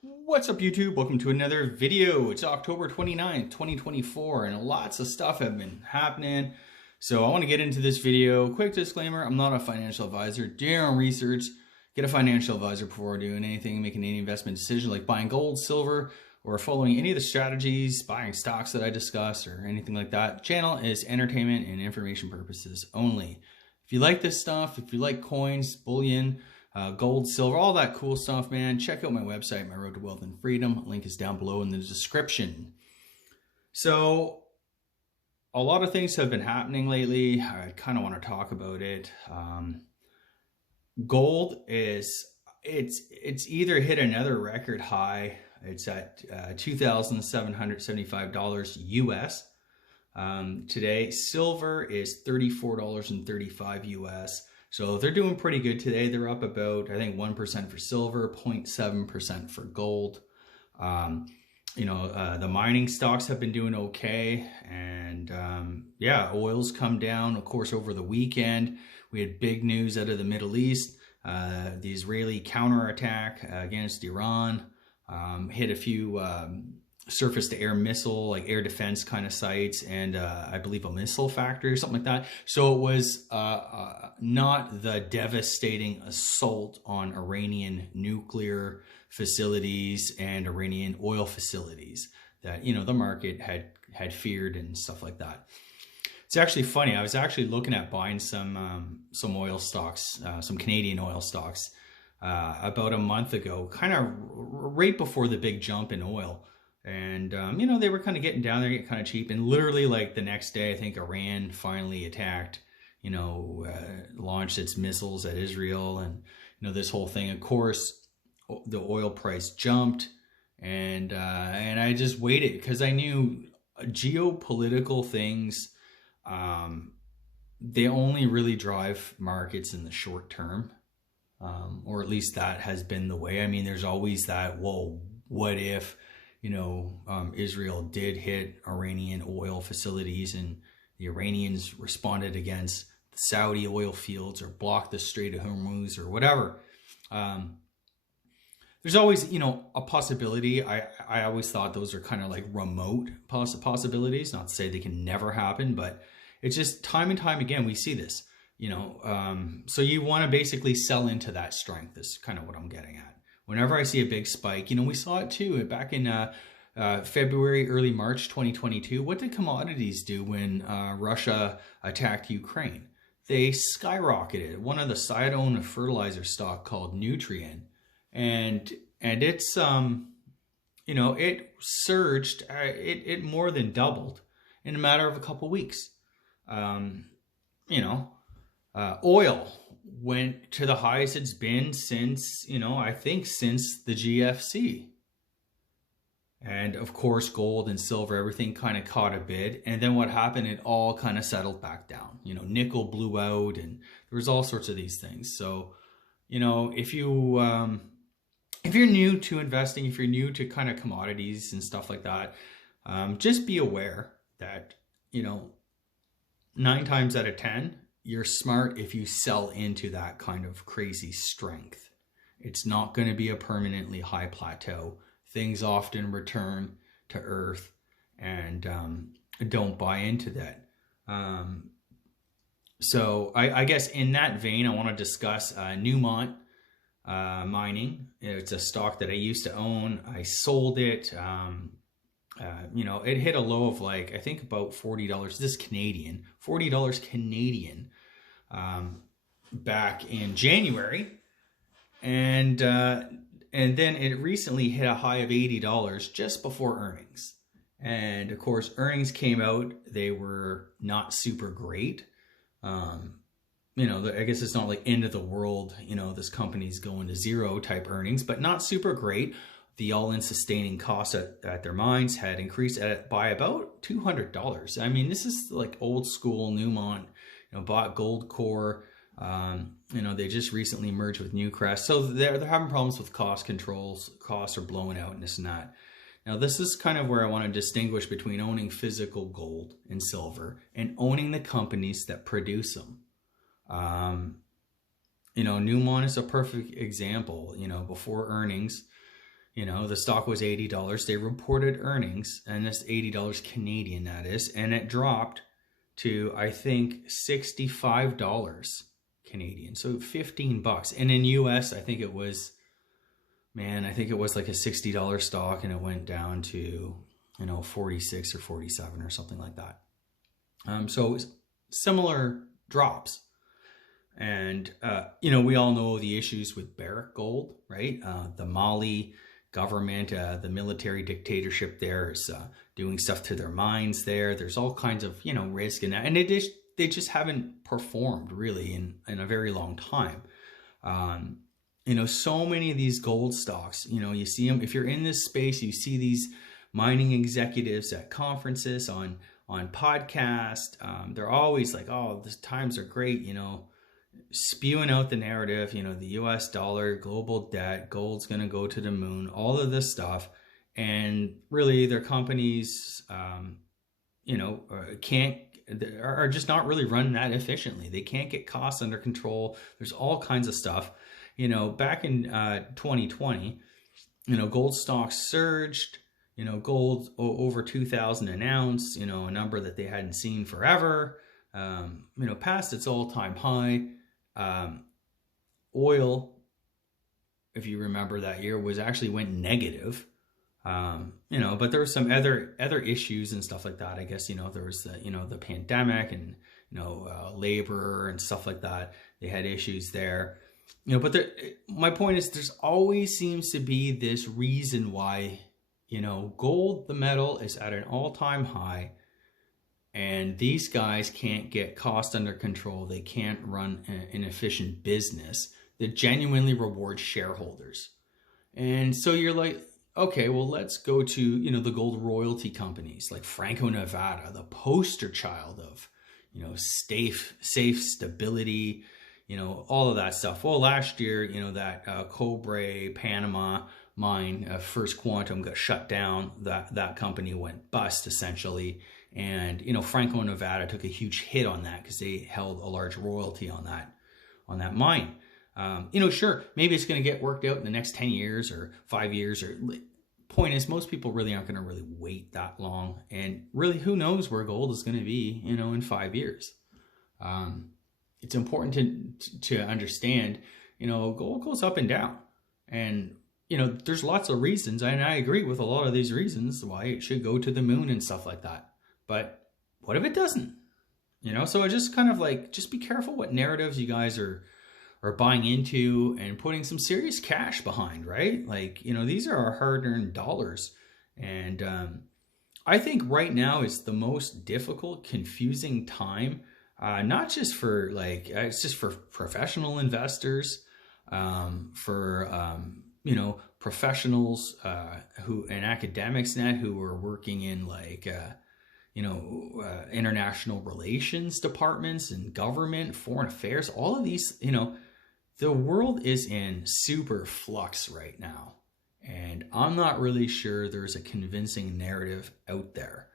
What's up YouTube? Welcome to another video. It's October 29th, 2024 and lots of stuff have been happening. So I want to get into this video. Quick disclaimer, I'm not a financial advisor. Do your own research. Get a financial advisor before doing anything, making any investment decision like buying gold, silver, or following any of the strategies, buying stocks that I discuss or anything like that. The channel is entertainment and information purposes only. If you like this stuff, if you like coins, bullion, gold, silver, all that cool stuff, man, check out my website, My Road to Wealth and Freedom. Link is down below in the description. So a lot of things have been happening lately. I kind of want to talk about it. Gold it's either hit another record high. It's at $2,775 US. Today, silver is $34.35 US. So they're doing pretty good today. They're up about, I think, 1% for silver, 0.7% for gold. The mining stocks have been doing okay. And yeah, oil's come down, of course, over the weekend. We had big news out of the Middle East. The Israeli counterattack against Iran hit a few surface-to-air missile, like air defense kind of sites, and I believe a missile factory or something like that. So it was not the devastating assault on Iranian nuclear facilities and Iranian oil facilities that, you know, the market had feared and stuff like that. It's actually funny. I was actually looking at buying some oil stocks, some Canadian oil stocks, about a month ago, kind of right before the big jump in oil. And, they were kind of getting down there, getting kind of cheap. And literally, like, the next day, I think Iran finally attacked, launched its missiles at Israel. And, this whole thing, of course, the oil price jumped. And I just waited because I knew geopolitical things, they only really drive markets in the short term. Or at least that has been the way. I mean, there's always that, well, what if, Israel did hit Iranian oil facilities and the Iranians responded against the Saudi oil fields or blocked the Strait of Hormuz or whatever. There's always, a possibility. I always thought those are kind of like remote possibilities, not to say they can never happen, but it's just time and time again, we see this, so you want to basically sell into that strength is kind of what I'm getting at. Whenever I see a big spike, we saw it too back in February, early March 2022. What did commodities do when Russia attacked Ukraine? They skyrocketed. One of the side-owned fertilizer stock called Nutrien, and it's it surged. It more than doubled in a matter of a couple weeks. Oil went to the highest it's been since, I think since the GFC. And of course, gold and silver, everything kind of caught a bid. And then what happened? It all kind of settled back down. Nickel blew out and there was all sorts of these things. So, if you're new to investing, if you're new to kind of commodities and stuff like that, just be aware that, 9 times out of 10, you're smart if you sell into that kind of crazy strength. It's not going to be a permanently high plateau. Things often return to earth, and don't buy into that. So I guess in that vein, I want to discuss Newmont Mining. It's a stock that I used to own. I sold it. It hit a low of I think about $40. This Canadian, $40 Canadian, back in January, and then it recently hit a high of $80 just before earnings. And of course, earnings came out. They were not super great. I guess it's not like end of the world. This company's going to zero type earnings, but not super great. The all-in sustaining costs at their mines had increased by about $200. I mean, this is like old school Newmont. Bought Goldcore. They just recently merged with Newcrest, so they're having problems with cost controls. Costs are blowing out and this and that. Now, this is kind of where I want to distinguish between owning physical gold and silver and owning the companies that produce them. Newmont is a perfect example. Before earnings, The stock was $80. They reported earnings, and that's $80 Canadian, that is, and it dropped to, I think, $65 Canadian, so $15. And in US, I think it was like a $60 stock, and it went down to 46 or 47 or something like that. So similar drops. And we all know the issues with Barrick Gold, right? The Mali government, the military dictatorship there is doing stuff to their mines there. There's all kinds of risk in that, and they just haven't performed really in a very long time. So many of these gold stocks, you see them, if you're in this space, you see these mining executives at conferences, on podcast. They're always like, oh, the times are great, spewing out the narrative, the US dollar, global debt, gold's going to go to the moon, all of this stuff. And really their companies, are just not really run that efficiently. They can't get costs under control. There's all kinds of stuff. Back in 2020, gold stocks surged, gold over 2,000 an ounce, a number that they hadn't seen forever, past its all-time high. Oil, if you remember that year, actually went negative. But there were some other issues and stuff like that. I guess, there was the pandemic and, labor and stuff like that. They had issues there, but my point is there's always seems to be this reason why, gold, the metal, is at an all-time high. And these guys can't get cost under control. They can't run an efficient business that genuinely rewards shareholders. And so you're like, okay, well, let's go to, the gold royalty companies like Franco-Nevada, the poster child of, safe stability, all of that stuff. Well, last year, that Cobre Panama mine, First Quantum, got shut down. That company went bust essentially. And, Franco-Nevada took a huge hit on that because they held a large royalty on that mine. Sure, maybe it's going to get worked out in the next 10 years or 5 years. Point is, most people really aren't going to really wait that long. And really, who knows where gold is going to be, in 5 years. It's important to understand, gold goes up and down. And, there's lots of reasons. And I agree with a lot of these reasons why it should go to the moon and stuff like that. But what if it doesn't? So I just kind of like, just be careful what narratives you guys are buying into and putting some serious cash behind, right? Like, these are our hard-earned dollars. And I think right now is the most difficult, confusing time, not just for it's just for professional investors, for, professionals and academics who are working in international relations departments and government, foreign affairs, all of these, the world is in super flux right now. And I'm not really sure there's a convincing narrative out there.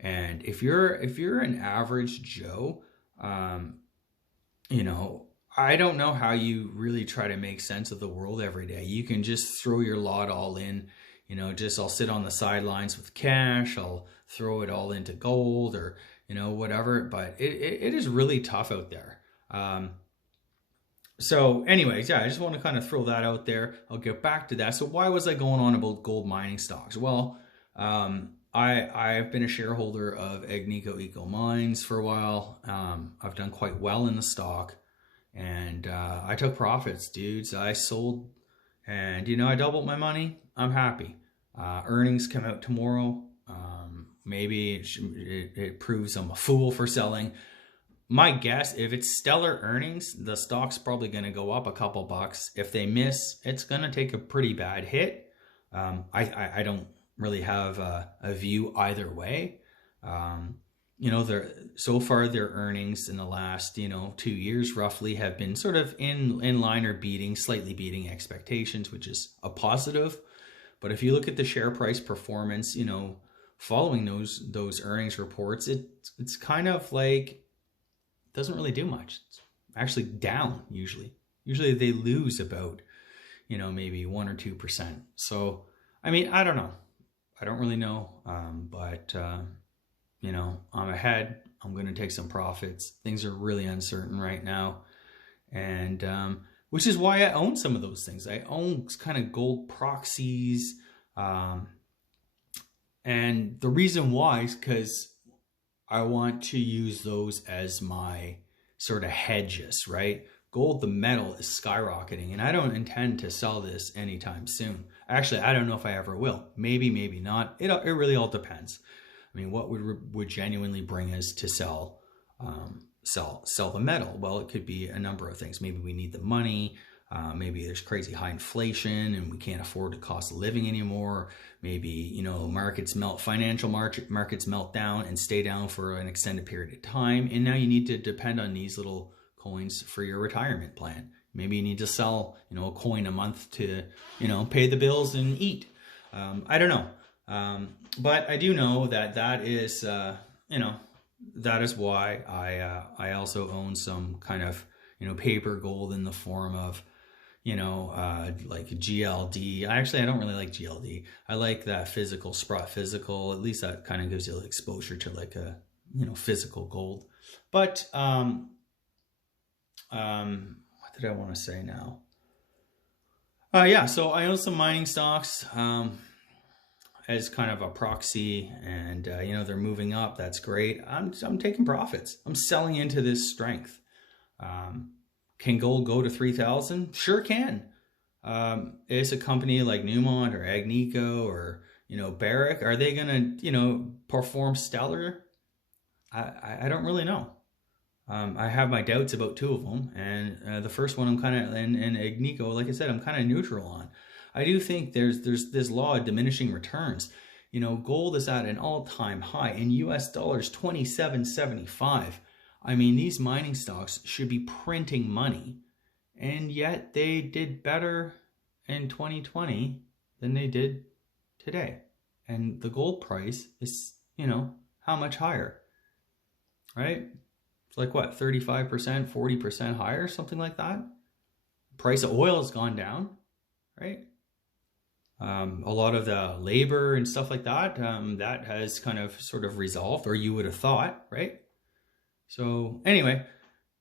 And if you're an average Joe, I don't know how you really try to make sense of the world every day. You can just throw your lot all in, I'll sit on the sidelines with cash, I'll throw it all into gold or, whatever. But it is really tough out there. So anyways, I just want to kind of throw that out there. I'll get back to that. So why was I going on about gold mining stocks? Well, I've been a shareholder of Agnico Eagle Mines for a while. I've done quite well in the stock, and I took profits, dudes. I sold, and I doubled my money. I'm happy. Earnings come out tomorrow. Maybe it proves I'm a fool for selling. My guess, if it's stellar earnings, the stock's probably going to go up a couple bucks. If they miss, it's going to take a pretty bad hit. I don't really have a view either way. So far their earnings in the last 2 years roughly have been sort of in line or slightly beating expectations, which is a positive. But if you look at the share price performance, following those earnings reports, it's kind of like doesn't really do much. It's actually down usually. Usually they lose about maybe 1 or 2%. So I mean, I don't know. I don't really know. But you know, I'm ahead. I'm going to take some profits. Things are really uncertain right now. And which is why I own some of those things. I own kind of gold proxies. And the reason why is because I want to use those as my sort of hedges, right? Gold, the metal, is skyrocketing, and I don't intend to sell this anytime soon. Actually, I don't know if I ever will. Maybe, maybe not. It really all depends. I mean, what would genuinely bring us to sell the metal? Well, it could be a number of things. Maybe we need the money. Maybe there's crazy high inflation and we can't afford the cost of living anymore. Maybe, you know, financial markets melt down and stay down for an extended period of time. And now you need to depend on these little coins for your retirement plan. Maybe you need to sell, you know, a coin a month to, you know, pay the bills and eat. I don't know. But I do know that is, you know, that is why I also own some kind of, you know, paper gold in the form of, you know, like GLD. I don't really like GLD. I like that physical, Sprott physical. At least that kind of gives you exposure to like a, you know, physical gold. But what did I want to say now? Yeah, so I own some mining stocks as kind of a proxy, and you know, they're moving up. That's great. I'm taking profits. I'm selling into this strength. Can gold go to 3,000? Sure can. Is a company like Newmont or Agnico or, you know, Barrick, are they gonna, you know, perform stellar? I don't really know. I have my doubts about two of them, and the first one I'm kind of, and Agnico, like I said, I'm kind of neutral on. I do think there's this law of diminishing returns. You know, gold is at an all-time high in US dollars, 27.75. I mean, these mining stocks should be printing money, and yet they did better in 2020 than they did today. And the gold price is, you know, how much higher, right? It's like what, 35%, 40% higher, something like that. Price of oil has gone down, right? A lot of the labor and stuff like that, that has kind of sort of resolved, or you would have thought, right? So anyway,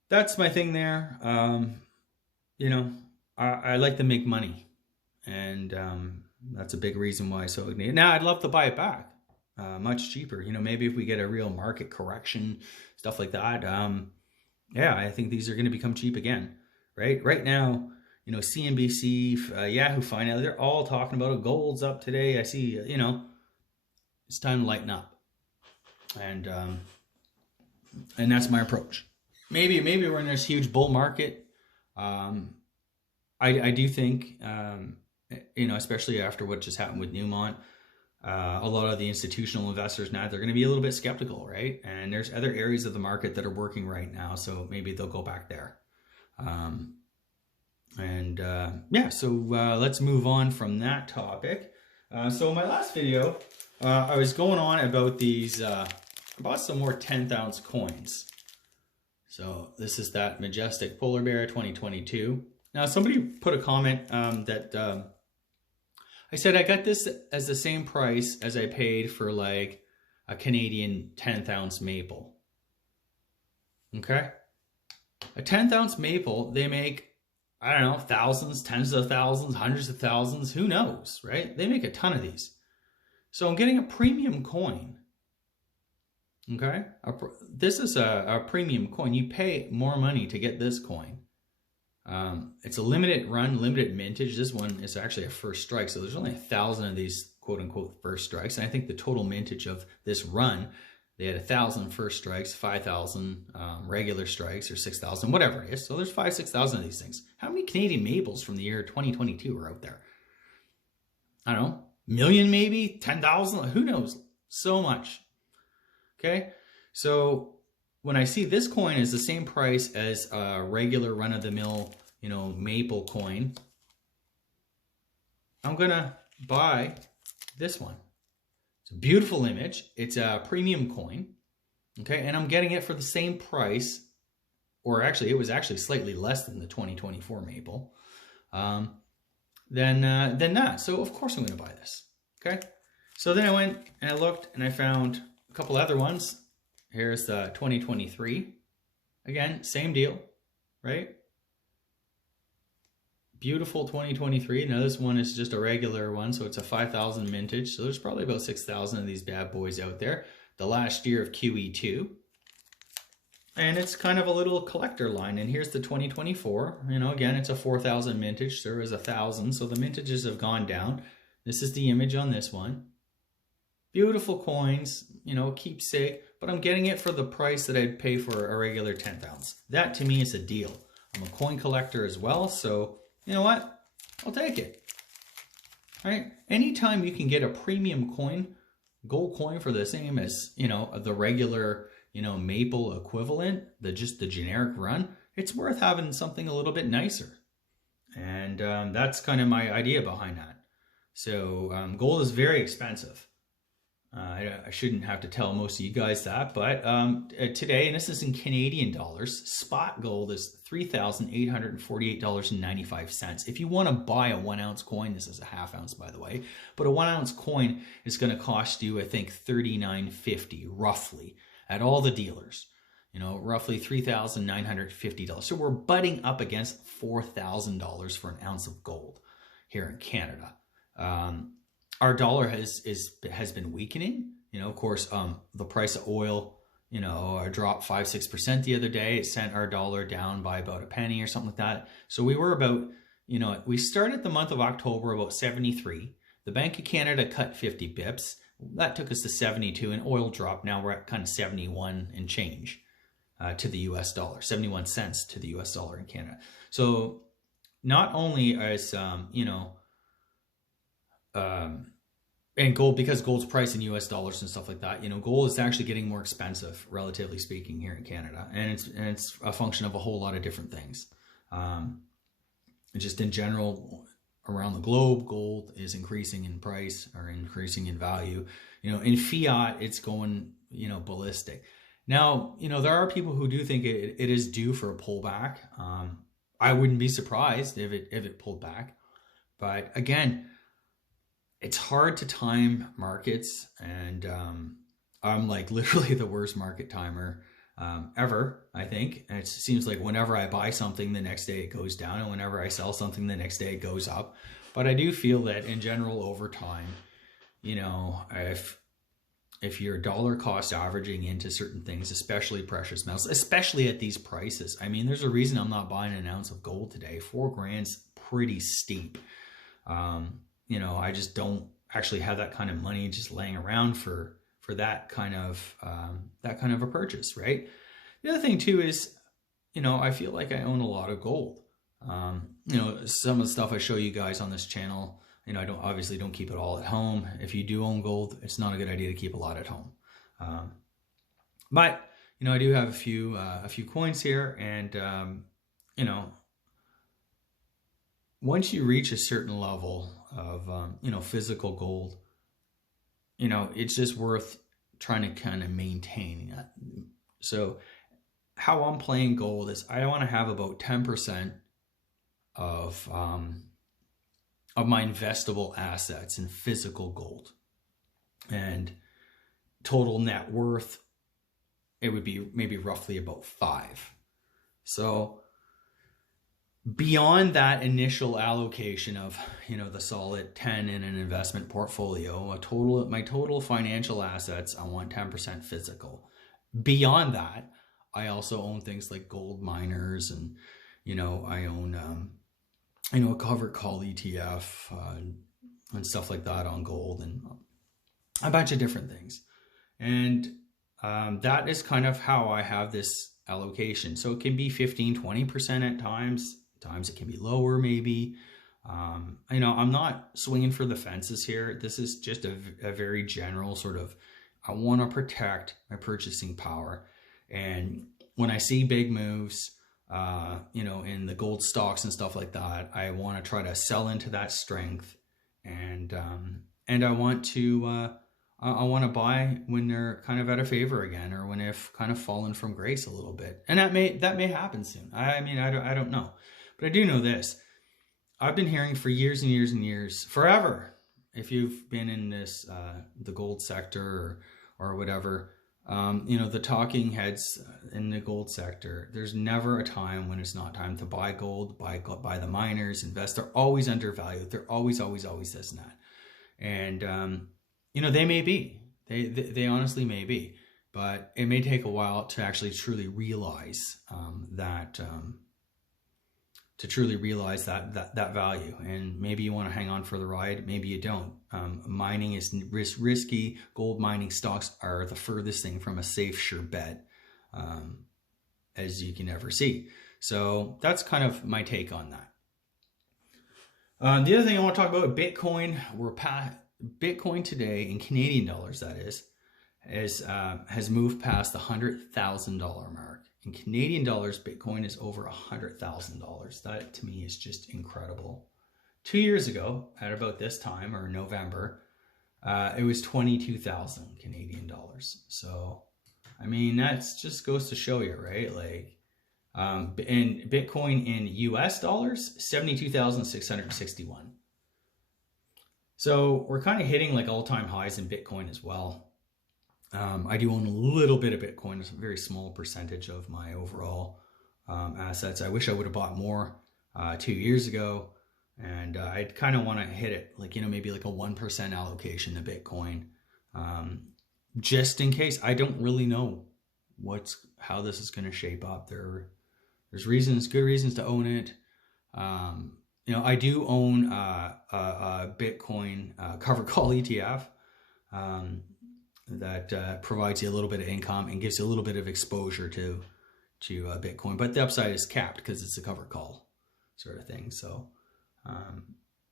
that's my thing there. You know, I like to make money, and that's a big reason why. So now I'd love to buy it back much cheaper. You know, maybe if we get a real market correction, stuff like that. Yeah, I think these are going to become cheap again, right? Right now, you know, CNBC, Yahoo Finance, they're all talking about it. Gold's up today. I see, you know, it's time to lighten up. And that's my approach. Maybe we're in this huge bull market. I do think, you know, especially after what just happened with Newmont, a lot of the institutional investors now, they're going to be a little bit skeptical, right? And there's other areas of the market that are working right now, so maybe they'll go back there. Yeah, so let's move on from that topic. So in my last video, I was going on about these. I bought some more 10th ounce coins. So this is that Majestic Polar Bear 2022. Now somebody put a comment that I said I got this as the same price as I paid for like a Canadian 10th ounce maple. Okay? A 10th ounce maple, they make, I don't know, thousands, tens of thousands, hundreds of thousands, who knows, right? They make a ton of these. So I'm getting a premium coin. Okay, this is a premium coin. You pay more money to get this coin. It's a limited run, limited mintage. This one is actually a first strike, so there's only 1,000 of these quote-unquote first strikes. And I think the total mintage of this run, they had 1,000 first strikes, 5,000 regular strikes, or 6,000, whatever it is. So there's 5,000, 6,000 of these things. How many Canadian maples from the year 2022 are out there? I don't know, million maybe, 10,000, who knows? So much. Okay, so when I see this coin is the same price as a regular run-of-the-mill, you know, maple coin, I'm gonna buy this one. It's a beautiful image. It's a premium coin, okay, and I'm getting it for the same price, or actually, it was actually slightly less than the 2024 maple, than that. So of course I'm gonna buy this. Okay. So then I went and I looked and I found a couple other ones. Here's the 2023. Again, same deal, right? Beautiful 2023. Now this one is just a regular one, so it's a 5,000 mintage. So there's probably about 6,000 of these bad boys out there. The last year of QE2. And it's kind of a little collector line. And here's the 2024. You know, again, it's a 4,000 mintage. There was 1,000, so the mintages have gone down. This is the image on this one. Beautiful coins, you know, keepsake, but I'm getting it for the price that I'd pay for a regular 10th ounce. That to me is a deal. I'm a coin collector as well, so you know what? I'll take it. All right? Anytime you can get a premium coin, gold coin for the same as, you know, the regular, you know, maple equivalent, just the generic run, it's worth having something a little bit nicer. And that's kind of my idea behind that. So gold is very expensive. I shouldn't have to tell most of you guys that, but today, and this is in Canadian dollars, spot gold is $3,848.95. If you want to buy a 1 ounce coin, this is a half ounce, by the way, but a 1 ounce coin is going to cost you, I think, $39.50 roughly at all the dealers. You know, roughly $3,950. So we're butting up against $4,000 for an ounce of gold here in Canada. Our dollar has been weakening. You know, of course, the price of oil, you know, dropped 5-6% the other day. It sent our dollar down by about a penny or something like that. So we were about, you know, we started the month of October about 73. The Bank of Canada cut 50 bips. That took us to 72, and oil dropped. Now we're at kind of 71 and change to the US dollar, 71 cents to the US dollar in Canada. So not only is, you know, and gold, because gold's priced in US dollars and stuff like that, you know, gold is actually getting more expensive, relatively speaking, here in Canada. And it's a function of a whole lot of different things. Just in general, around the globe, gold is increasing in price or increasing in value. You know, in fiat, it's going, you know, ballistic. Now, you know, there are people who do think it is due for a pullback. I wouldn't be surprised if it pulled back. But again, it's hard to time markets, and I'm like literally the worst market timer ever, I think. And it seems like whenever I buy something, the next day it goes down, and whenever I sell something, the next day it goes up. But I do feel that in general, over time, you know, if you're dollar cost averaging into certain things, especially precious metals, especially at these prices, I mean, there's a reason I'm not buying an ounce of gold today. $4,000's pretty steep. You know, I just don't actually have that kind of money just laying around for that kind of a purchase, right? The other thing too is, you know, I feel like I own a lot of gold. You know, some of the stuff I show you guys on this channel, you know, I obviously don't keep it all at home. If you do own gold, it's not a good idea to keep a lot at home. But you know, I do have a few coins here, and you know, once you reach a certain level of, you know, physical gold, you know, it's just worth trying to kind of maintain that. So how I'm playing gold is I want to have about 10% of my investable assets in physical gold, and total net worth, it would be maybe roughly about 5. So beyond that initial allocation of, you know, the solid 10 in an investment portfolio, my total financial assets, I want 10% physical. Beyond that, I also own things like gold miners, and, you know, I own, you know, a covered call ETF and stuff like that on gold, and a bunch of different things. And that is kind of how I have this allocation. So it can be 15-20% at times it can be lower, maybe. You know, I'm not swinging for the fences here. This is just a very general sort of, I want to protect my purchasing power. And when I see big moves, you know, in the gold stocks and stuff like that, I want to try to sell into that strength, and I want to buy when they're kind of out of favor again, or when they've kind of fallen from grace a little bit. And that may happen soon. I mean, I don't know. But I do know this. I've been hearing for years and years and years, forever, if you've been in this, the gold sector or whatever, the talking heads in the gold sector, there's never a time when it's not time to buy gold, buy the miners, invest. They're always undervalued. They're always this and that. And, they may be, they honestly may be, but it may take a while to actually truly realize, that value. And maybe you want to hang on for the ride. Maybe you don't. Mining is risky. Gold mining stocks are the furthest thing from a safe, sure bet, as you can ever see. So that's kind of my take on that. The other thing I want to talk about, Bitcoin. Bitcoin today in Canadian dollars, that is, has moved past the $100,000 mark. In Canadian dollars, Bitcoin is over $100,000. That to me is just incredible. 2 years ago, at about this time, or November, it was 22,000 Canadian dollars. So, I mean, that's just goes to show you, right? Like, in Bitcoin in US dollars, 72,661. So we're kind of hitting like all-time highs in Bitcoin as well. I do own a little bit of Bitcoin. It's a very small percentage of my overall assets. I wish I would have bought more 2 years ago. And I'd kind of want to hit it like, maybe like a 1% allocation to Bitcoin. Just in case. I don't really know how this is going to shape up. There's good reasons to own it. I do own a Bitcoin covered call ETF that provides you a little bit of income and gives you a little bit of exposure to Bitcoin, but the upside is capped because it's a covered call sort of thing. So,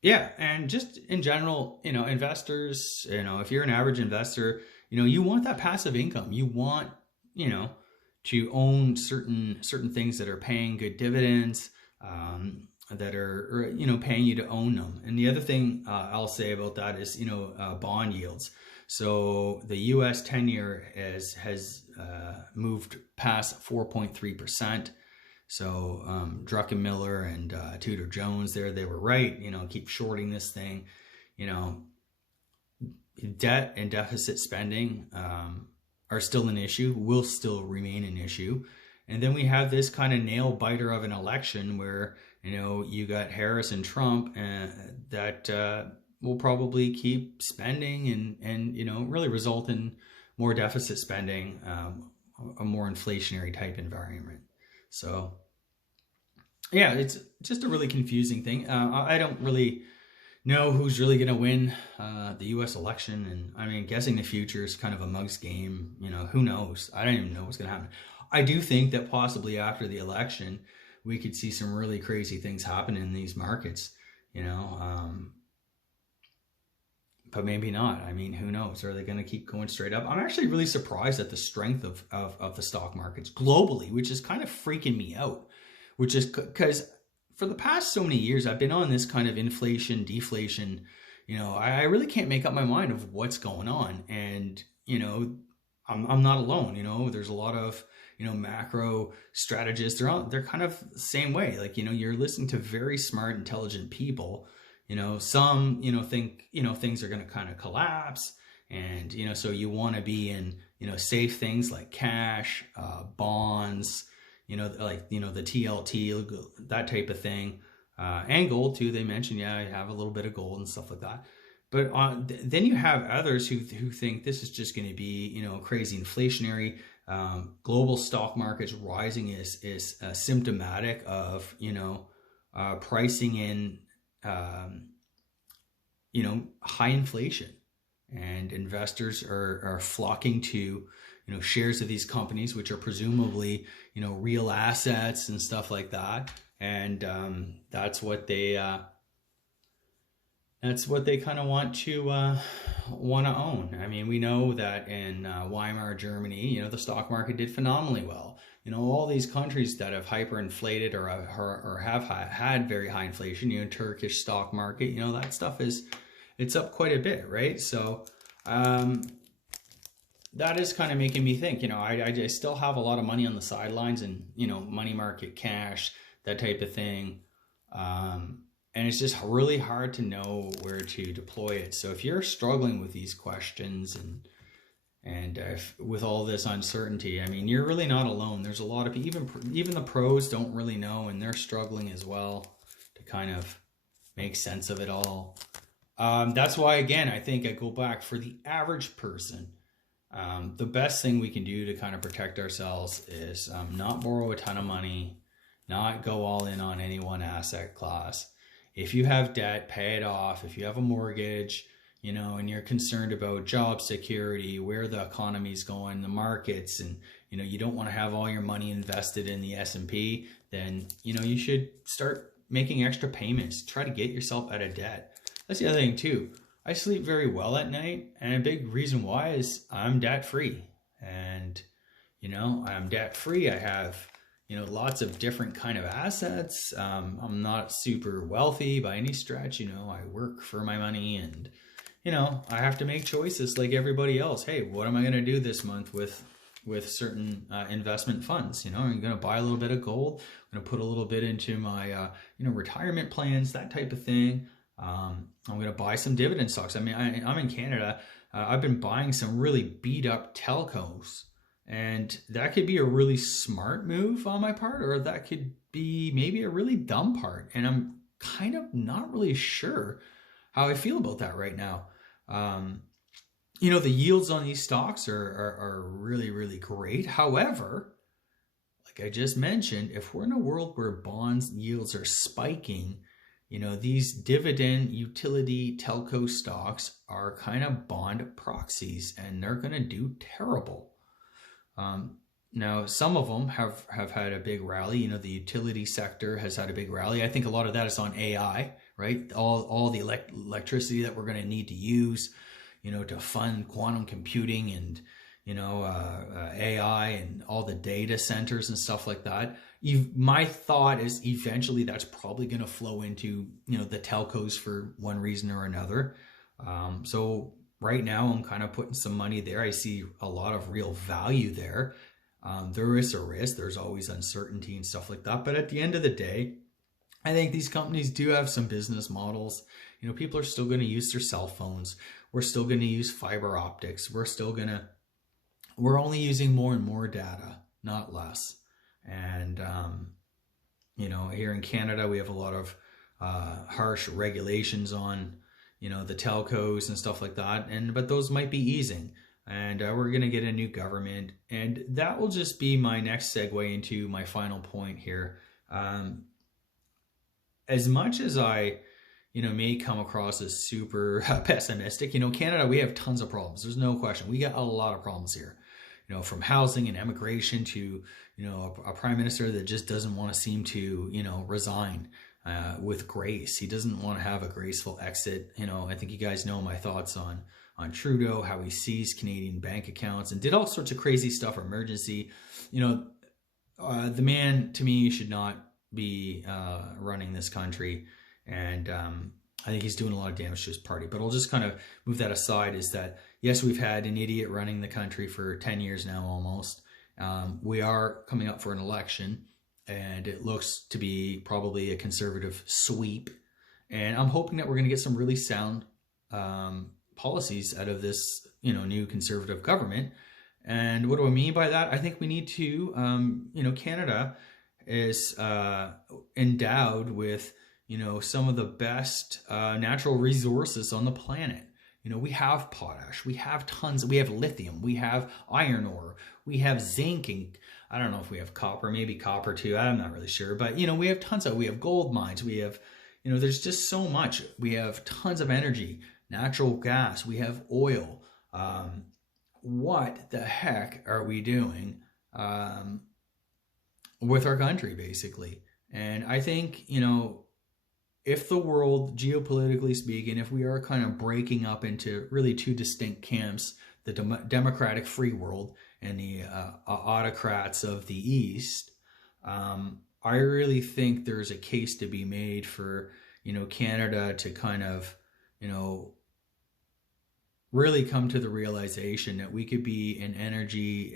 and just in general, investors, if you're an average investor, you want that passive income. You want, to own certain things that are paying good dividends, that are, paying you to own them. And the other thing I'll say about that is, bond yields. So the US 10-year has moved past 4.3%. So Druckenmiller and Tudor Jones they were right, keep shorting this thing. Debt and deficit spending are still an issue, will still remain an issue. And then we have this kind of nail biter of an election where, you got Harris and Trump that will probably keep spending and really result in more deficit spending, a more inflationary type environment. So, yeah, it's just a really confusing thing. I don't really know who's really going to win the U.S. election. And I mean, guessing the future is kind of a mug's game. Who knows? I don't even know what's going to happen. I do think that possibly after the election, we could see some really crazy things happen in these markets, but maybe not. I mean, who knows? Are they going to keep going straight up? I'm actually really surprised at the strength of the stock markets globally, which is kind of freaking me out, which is because for the past so many years, I've been on this kind of inflation, deflation, I really can't make up my mind of what's going on. And, I'm not alone, there's a lot of, macro strategists. They're kind of the same way. Like, you're listening to very smart, intelligent people. Some, think, things are going to kind of collapse. And, so you want to be in, safe things like cash, bonds, the TLT, that type of thing. And gold too. They mentioned, you have a little bit of gold and stuff like that. But then you have others who think this is just going to be, crazy inflationary. Global stock markets rising is symptomatic of, pricing in, high inflation, and investors are flocking to, shares of these companies, which are presumably, real assets and stuff like that. And that's what they kind of want to own. I mean, we know that in Weimar, Germany, the stock market did phenomenally well. All these countries that have hyperinflated or have had very high inflation, Turkish stock market, that stuff it's up quite a bit, right? So that is kind of making me think, I still have a lot of money on the sidelines and, money market cash, that type of thing. and it's just really hard to know where to deploy it. So if you're struggling with these questions and with all this uncertainty, I mean, you're really not alone. There's a lot of people, even the pros don't really know, and they're struggling as well to kind of make sense of it all. That's why, again, I think I go back for the average person. The best thing we can do to kind of protect ourselves is not borrow a ton of money, not go all in on any one asset class. If you have debt, pay it off. If you have a mortgage, you know, and you're concerned about job security, where the economy's going, the markets, and, you know, you don't want to have all your money invested in the S&P, then, you know, you should start making extra payments. Try to get yourself out of debt. That's the other thing too. I sleep very well at night, and a big reason why is I'm debt free. And, you know, I'm debt free. I have, you know, lots of different kind of assets. I'm not super wealthy by any stretch. You know, I work for my money, and, you know, I have to make choices like everybody else. Hey, what am I going to do this month with certain investment funds? You know, I'm going to buy a little bit of gold. I'm going to put a little bit into my, you know, retirement plans, that type of thing. I'm going to buy some dividend stocks. I mean, I'm in Canada. I've been buying some really beat up telcos, and that could be a really smart move on my part, or that could be maybe a really dumb part. And I'm kind of not really sure how I feel about that right now. You know, the yields on these stocks are really, really great. However, like I just mentioned, if we're in a world where bonds yields are spiking, you know, these dividend utility telco stocks are kind of bond proxies, and they're going to do terrible. Now, some of them have had a big rally. You know, the utility sector has had a big rally. I think a lot of that is on AI, right? All the electricity that we're going to need to use, you know, to fund quantum computing and, you know, AI and all the data centers and stuff like that. My thought is eventually that's probably going to flow into, you know, the telcos for one reason or another. So right now I'm kind of putting some money there. I see a lot of real value there. There is a risk. There's always uncertainty and stuff like that. But at the end of the day, I think these companies do have some business models. You know, people are still going to use their cell phones. We're still going to use fiber optics. We're only using more and more data, not less. And, you know, here in Canada, we have a lot of harsh regulations on, you know, the telcos and stuff like that. But those might be easing. And we're going to get a new government. And that will just be my next segue into my final point here. As much as I, you know, may come across as super pessimistic, you know, Canada, we have tons of problems. There's no question. We got a lot of problems here. You know, from housing and immigration to, you know, a prime minister that just doesn't want to seem to, you know, resign with grace. He doesn't want to have a graceful exit. You know, I think you guys know my thoughts on Trudeau, how he seized Canadian bank accounts and did all sorts of crazy stuff, emergency. You know, the man, to me, should not be running this country. And I think he's doing a lot of damage to his party. But I'll just kind of move that aside, is that, yes, we've had an idiot running the country for 10 years now almost. We are coming up for an election, and it looks to be probably a conservative sweep. And I'm hoping that we're going to get some really sound policies out of this, you know, new conservative government. And what do I mean by that? I think we need to, you know, Canada is endowed with, you know, some of the best natural resources on the planet. You know, we have potash, we have tons, we have lithium, we have iron ore, we have zinc, and I don't know if we have copper, maybe copper too, I'm not really sure. But, you know, we have tons of, we have gold mines, we have, you know, there's just so much. We have tons of energy, natural gas, we have oil. What the heck are we doing with our country, basically? And I think, you know, if the world, geopolitically speaking, if we are kind of breaking up into really two distinct camps, the democratic free world and the autocrats of the East, I really think there's a case to be made for, you know, Canada to kind of, you know, really come to the realization that we could be an energy,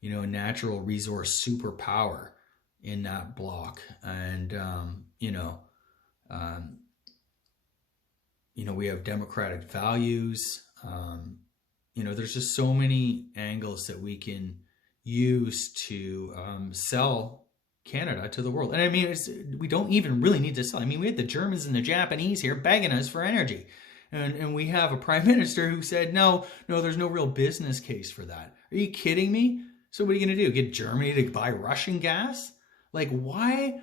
you know, natural resource superpower in that block. And, you know, We have democratic values. There's just so many angles that we can use to sell Canada to the world. And I mean, we don't even really need to sell. I mean, we had the Germans and the Japanese here begging us for energy. And we have a prime minister who said, no, there's no real business case for that. Are you kidding me? So what are you going to do? Get Germany to buy Russian gas? Like, why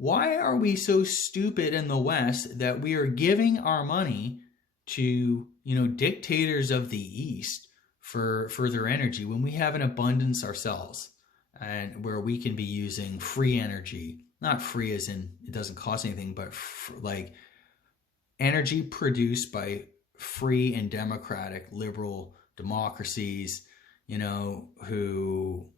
are we so stupid in the West that we are giving our money to, dictators of the East for their energy when we have an abundance ourselves, and where we can be using free energy, not free as in it doesn't cost anything, but like energy produced by free and democratic liberal democracies, who,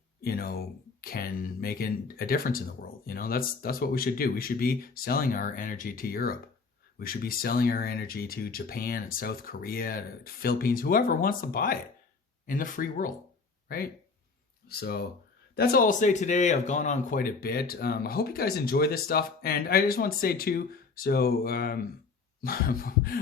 can make a difference in the world. That's what we should do. We should be selling our energy to Europe. We should be selling our energy to Japan and South Korea, to Philippines, whoever wants to buy it in the free world, right? So that's all I'll say today. I've gone on quite a bit. I hope you guys enjoy this stuff. And I just want to say too, so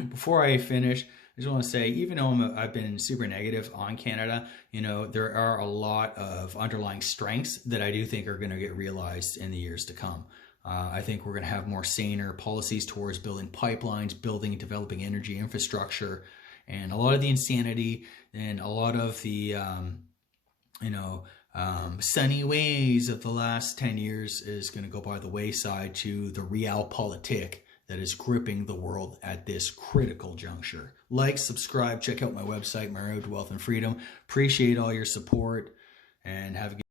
before I finish, I just want to say, even though I've been super negative on Canada, there are a lot of underlying strengths that I do think are going to get realized in the years to come. I think we're going to have more saner policies towards building pipelines, building and developing energy infrastructure, and a lot of the insanity and a lot of the, sunny ways of the last 10 years is going to go by the wayside to the realpolitik that is gripping the world at this critical juncture. Like, subscribe, check out my website, My Road to Wealth and Freedom. Appreciate all your support, and have a good